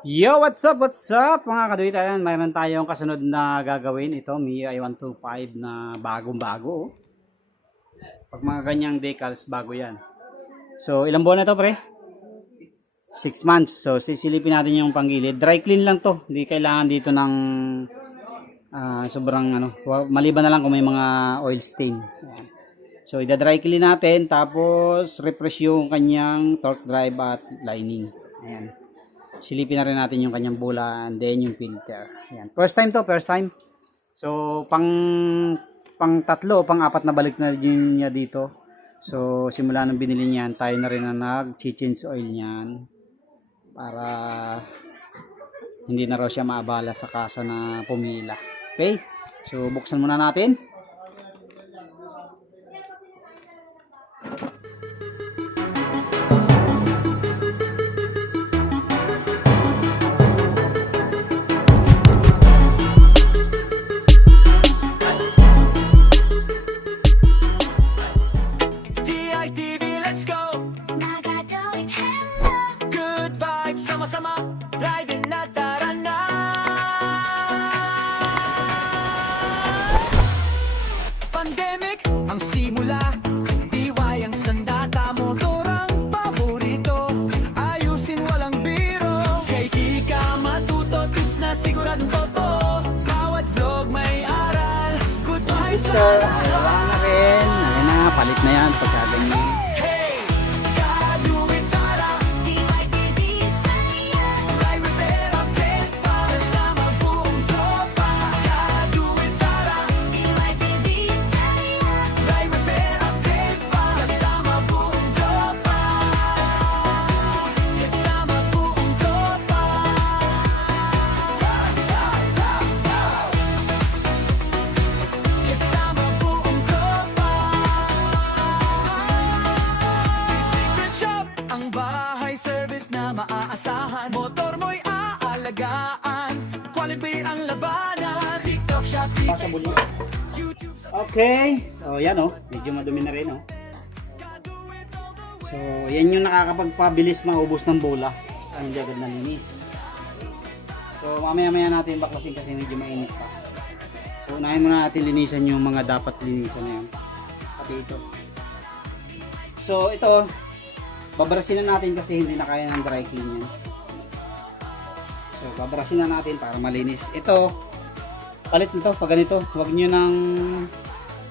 Yo, what's up, mga kaduit? Ayan, mayroon tayong kasunod na gagawin. Ito, MIUI 125 na bagong-bago. Pag mga ganyang decals, bago yan. So, ilang buwan na to, pre? 6 months. So, sisilipin natin yung panggilid. Dry clean lang to. Hindi kailangan dito ng sobrang maliban na lang kung may mga oil stain. Ayan. So, ida-dry clean natin. Tapos, refresh yung kanyang torque drive at lining. Ayan. Silipin na rin natin yung kanyang bula and then yung filter. Ayan. First time to, first time. So, pang tatlo, pang apat na balik na din niya dito. So, simula nung binili niyan, tayo na rin na nag-change oil niyan para hindi na raw siya maabala sa kasa na pumila. Okay? So, buksan muna natin. Sama-sama, riding na tara na. Pandemic ang simula, DIY ang sandata, motor ang paborito, ayusin walang biro. Kay di ka matuto, tips na siguradong totoo, bawat vlog may aral, good vibes So, ayan na rin. Ayan na, palit na yan pagkaganyan. Maaasahan, motor mo'y aalagaan, quality ang labanan, TikTok, Shopee, Facebook, YouTube. Okay. So, yan medyo madumi na rin So, yan yung nakakapagpabilis maubos ng bola. Ay, hindi agad nalinis. So, mamaya-maya natin baklasin kasi medyo mainit pa. So, unahin muna natin linisan yung mga dapat linisan na yan. Pati ito. So, ito, babarasin na natin kasi hindi na kaya ng dry clean yan. So, babarasin na natin para malinis. Ito, palit nito pag ganito. Huwag nyo nang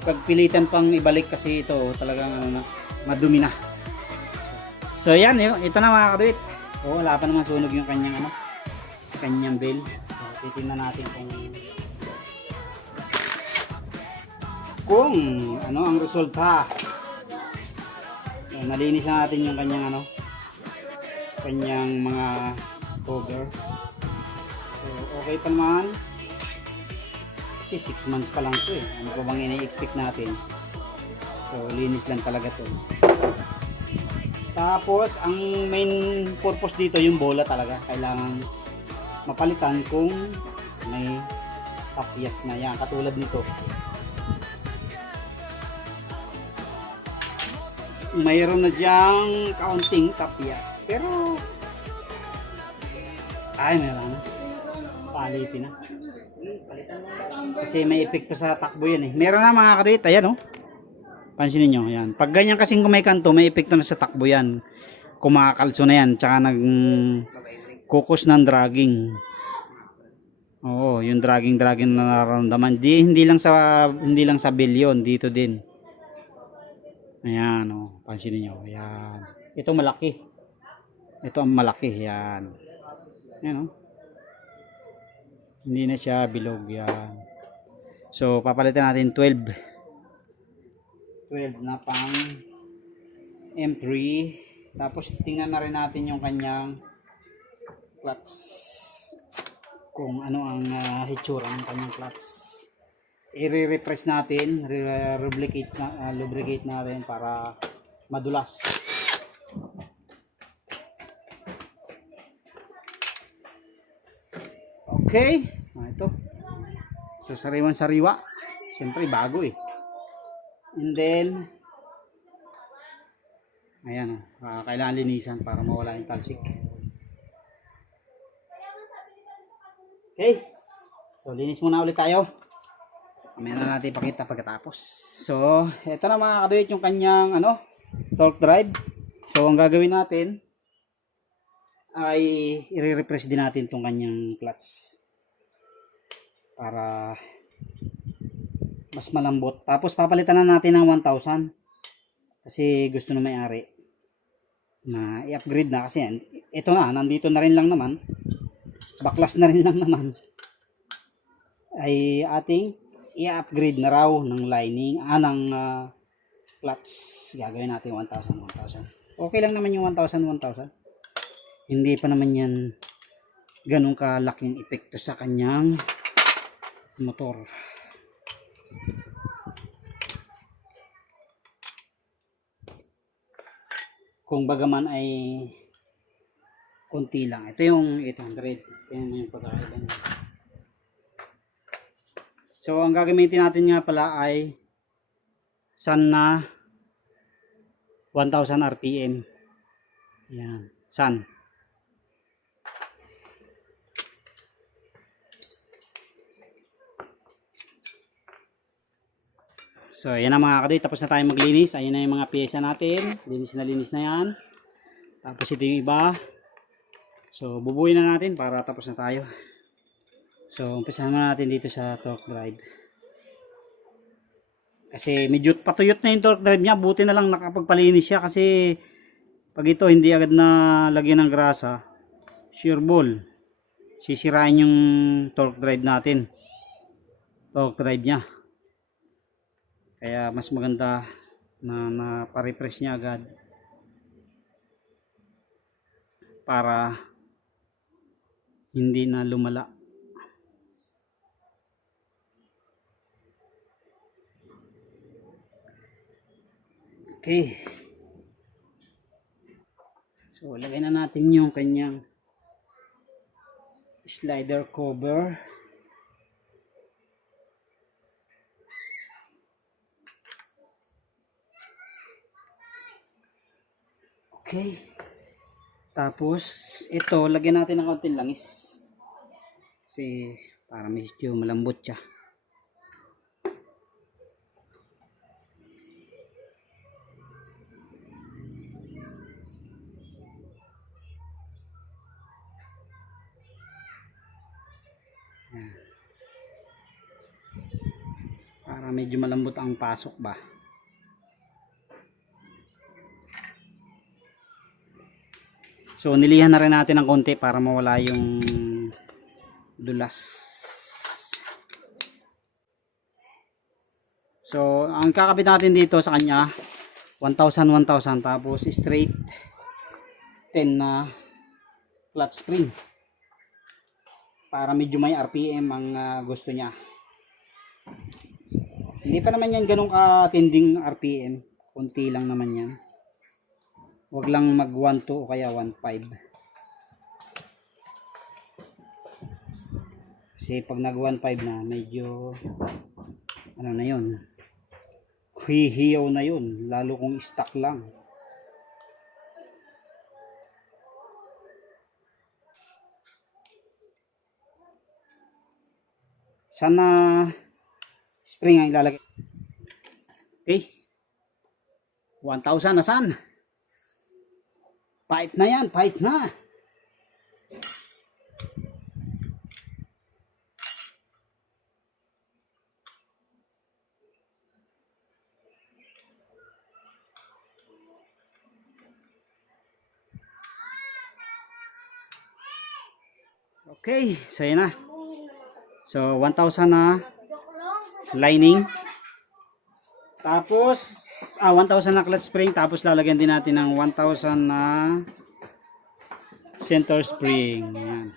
pagpilitan pang ibalik kasi ito talagang madumi na. So, yan yun. Ito na mga kaduit. Wala pa naman sunog yung kanyang kanyang bell. So, titingnan natin kung ano ang resulta. So, nalinis na natin yung kanyang kanyang mga cover. So, okay pa naman. Kasi 6 months pa lang to Ano pa bang ini-expect natin? So, linis lang talaga to. Tapos, ang main purpose dito yung bola talaga. Kailangan mapalitan kung may tapyas na yan. Katulad nito. Mayroon na diyang kaunting tapyas. Pero, meron na. Palitin na. Kasi may epekto sa takbo yan Meron na mga kadit. Ayan Pansinin nyo. Ayan. Pag ganyan kasing may kanto, may epekto na sa takbo yan. Kumakalso na yan. Tsaka kukos ng dragging. Oo, yung dragging na nararamdaman. Hindi lang sa bilyon. Dito din. Ayan pansinin nyo. Ayan. Ito malaki. Ito ang malaki. Ayan. Ayan Hindi na siya bilog. Yan. So, papalitan natin 12 na pang M3. Tapos, tingnan na rin natin yung kanyang clutch. Kung ano ang hitsura ng kanyang clutch. I-refresh natin. Lubricate natin para madulas. Okay. Ito. So, sariwan-sariwa. Siyempre, bago And then, ayan kailangan linisan para mawala yung talsik. Okay. So, linis muna ulit tayo. Mamaya na natin ipakita pagkatapos. So, ito na mga kaduyot yung kanyang torque drive. So, ang gagawin natin ay i-refresh din natin itong kanyang clutch para mas malambot. Tapos, papalitan na natin ng 1,000 kasi gusto na may-ari na i-upgrade na kasi ito na, nandito na rin lang naman, baklas na rin lang naman, ay ating i-upgrade na raw ng lining, ng clutch. Gagawin natin 1,000. Okay lang naman yung 1,000. Hindi pa naman yan ganun kalaking epekto sa kanyang motor. Kung bagaman ay konti lang. Ito yung 800. Ito yung pagkakaiba niya. So, ang gagamitin natin nga pala ay Sun na 1,000 RPM. Yan. Sun. So, yan na mga kadoy. Tapos na tayo maglinis. Ayun na yung mga pyesa natin. Linis na yan. Tapos ito yung iba. So, bubuin na natin para tapos na tayo. So, umpisahan na natin dito sa torque drive. Kasi medyo patuyot na yung torque drive niya. Buti na lang nakapagpalinis siya kasi pag ito hindi agad na lagyan ng grasa, sure ball, sisirain yung torque drive natin. Torque drive niya. Kaya mas maganda na naparefresh niya agad para hindi na lumala. Okay. So, lagay na natin yung kanyang slider cover. Okay. Tapos, ito, lagyan natin ng kaunting langis. Kasi, para medyo malambot siya. Yan. Para medyo malambot ang pasok ba. So, nilihan na rin natin ng konti para mawala yung dulas. So, ang kakabit natin dito sa kanya, 1,000 tapos straight 10 na clutch spring. Para medyo may RPM ang gusto niya. Hindi pa naman yan ganun katinding RPM. Konti lang naman yan. Huwag lang mag 1.2 o kaya 1.5. Kasi pag nag 1.5 na, medyo ano na yun, hihiyaw na yun, lalo kung stock lang. Sana spring ang ilalagay. Okay, 1,000 na san. Pahit na yan, pahit na. Okay, so yun na. So 1,000 na lining. Tapos 1,000 na clutch spring, tapos lalagyan din natin ng 1,000 na center spring. Yan.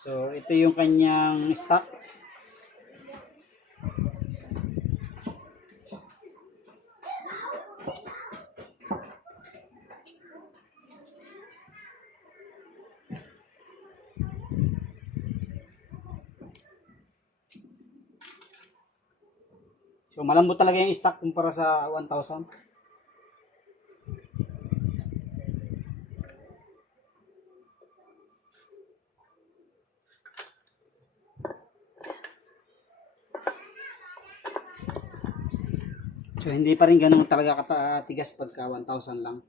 So ito yung kanyang stock. So malambot talaga yung stock kumpara sa 1,000. So hindi pa rin ganun talaga katigas pagka 1,000 lang.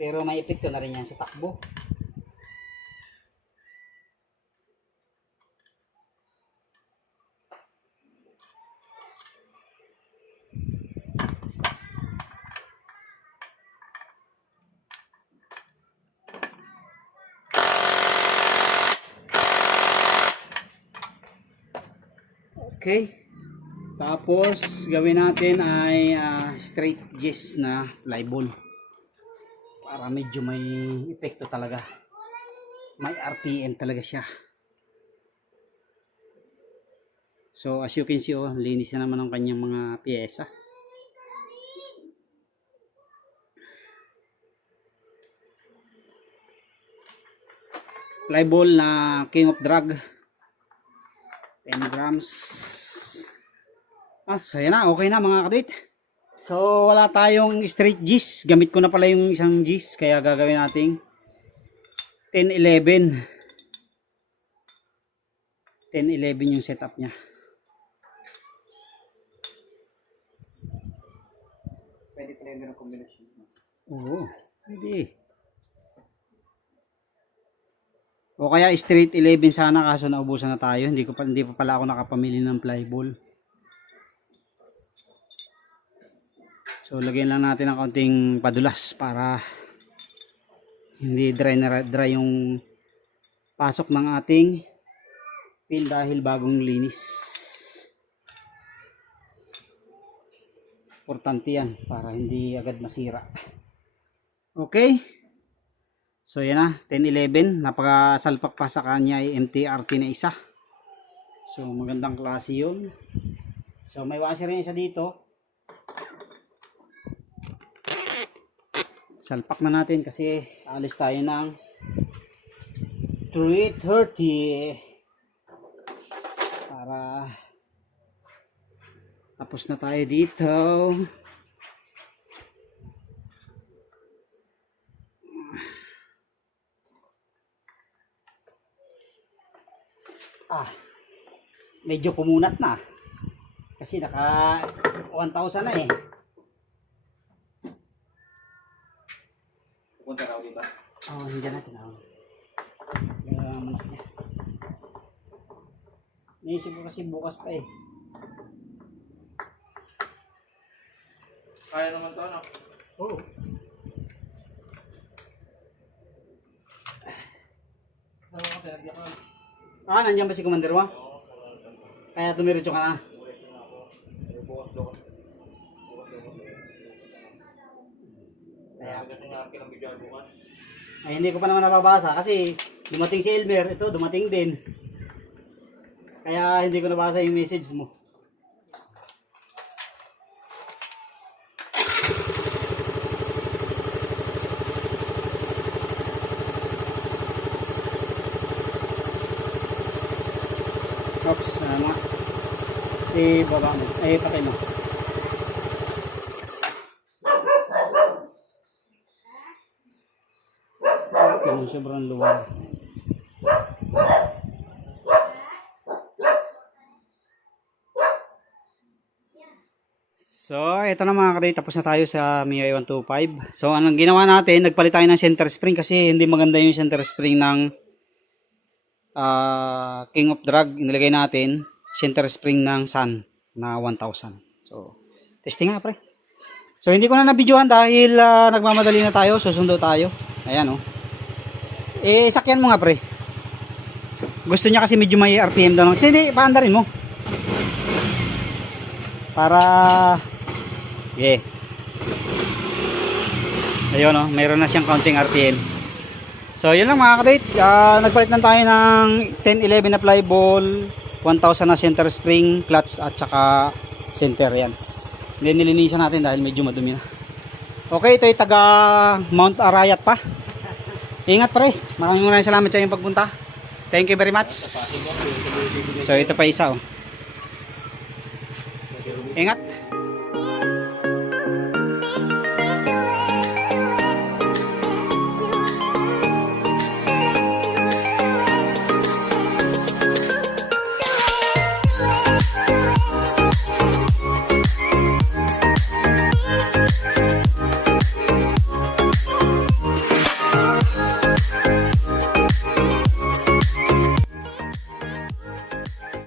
Pero may epekto na rin yan sa takbo. Okay. Tapos gawin natin ay straight gist na flyball. Para medyo may epekto talaga. May RPM talaga siya. So as you can see, linis na naman ang kanyang mga piyesa. Flyball na King of Drag. 10 grams. So yan na, okay na mga kadwit. So wala tayong straight gist. Gamit ko na pala yung isang gist, kaya gagawin natin 10-11. 10-11 yung setup niya. Pwede pa rin ng combination. Oo, pwede. O kaya straight 11 sana, kaso naubusan na tayo. Hindi pa pala ako nakapamili ng flyball. So lagyan lang natin ng kaunting padulas para hindi dry na dry yung pasok ng ating pin dahil bagong linis. Importante yan para hindi agad masira. Okay. So yan na, 10-11. Napakasalpak pa sa kanya ay MTRT na isa. So magandang klase yun. So may washer rin isa dito. Salpak na natin kasi alis tayo ng 3:30 para tapos na tayo dito. Medyo pumunat na kasi naka 1,000 na eh. Pupunta raw, di ba? Hindi natin manak niya. Naisip ko kasi bukas pa eh. Kaya naman to, no? Oo. Nandiyan ba si Commander mo? Kaya tumiritso ka na. Ay, hindi ko pa naman nababasa kasi dumating si Elmer, ito dumating din. Kaya hindi ko nabasa yung message mo. Oops, ano? Baba mo. Patay mo. Sobrang luwag. So, ito na mga kadate. Tapos na tayo sa MIUI 125. So, anong ginawa natin? Nagpalit tayo ng center spring kasi hindi maganda yung center spring ng King of Drag. Inilagay natin center spring ng Sun na 1,000. So, testing nga pre. So, hindi ko na nabidyohan dahil nagmamadali na tayo. Susundo tayo. Ayan o. Sakyan mo nga pre. Gusto niya kasi medyo may RPM daw. Kasi hindi, paandarin mo. Para ayun o, mayroon na siyang counting RPM. So yun lang mga kadate, nagpalit lang tayo ng 10-11 na flyball, 1,000 na center spring, clutch at saka center yan. Then nilinisan natin dahil medyo madumi na. Okay, ito ay taga Mount Arayat pa. Ingat pre, maraming salamat sa iyong pagpunta. Thank you very much. So ito pa isa oh. Ingat.